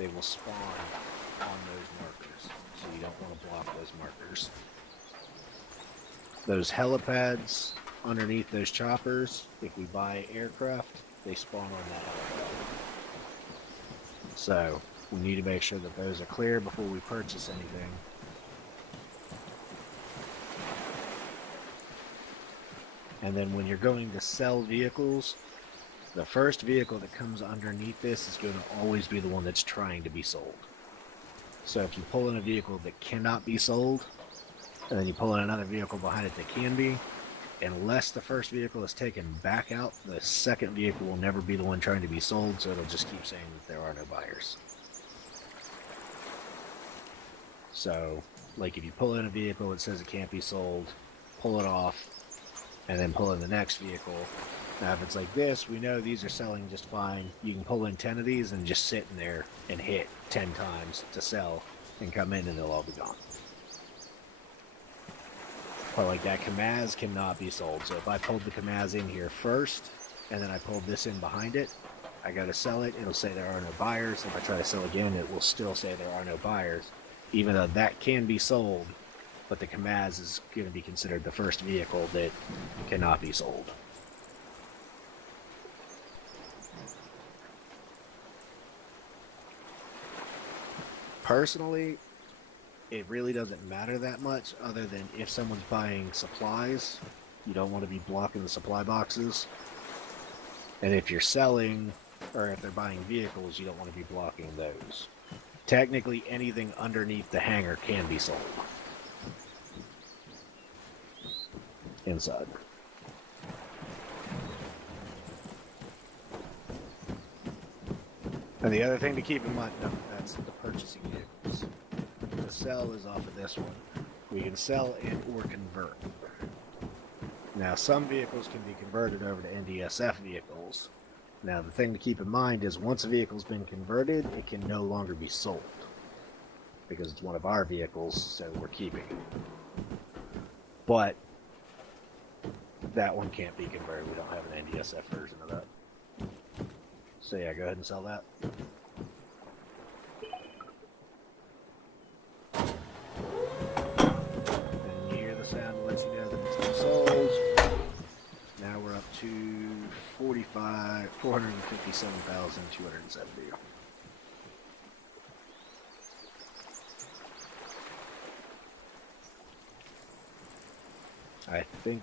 they will spawn on those markers. So you don't want to block those markers. Those helipads underneath those choppers, if we buy aircraft, they spawn on that helipad. So we need to make sure that those are clear before we purchase anything. And then when you're going to sell vehicles, the first vehicle that comes underneath this is going to always be the one that's trying to be sold. So if you pull in a vehicle that cannot be sold, and then you pull in another vehicle behind it that can be, unless the first vehicle is taken back out, the second vehicle will never be the one trying to be sold, so it'll just keep saying that there are no buyers. So, like if you pull in a vehicle that says it can't be sold, pull it off, and then pull in the next vehicle. Now if it's like this, we know these are selling just fine. You can pull in 10 of these and just sit in there and hit 10 times to sell and come in and they'll all be gone. But like that Kamaz cannot be sold. So if I pulled the Kamaz in here first and then I pulled this in behind it, I go to sell it, it'll say there are no buyers. If I try to sell again, it will still say there are no buyers, even though that can be sold. But the Kamaz is going to be considered the first vehicle that cannot be sold. Personally, it really doesn't matter that much, other than if someone's buying supplies, you don't want to be blocking the supply boxes. And if you're selling, or if they're buying vehicles, you don't want to be blocking those. Technically, anything underneath the hangar can be sold. Inside. And the other thing to keep in mind, no, that's the purchasing vehicles. The sell is off of this one. We can sell and or convert. Now, some vehicles can be converted over to NDSF vehicles. Now, the thing to keep in mind is once a vehicle's been converted, it can no longer be sold. Because it's one of our vehicles, so we're keeping it. But that one can't be converted. We don't have an NDSF version of that. So yeah, go ahead and sell that. And you hear the sound to let you know that it's been sold. Now we're up to 457,270. I think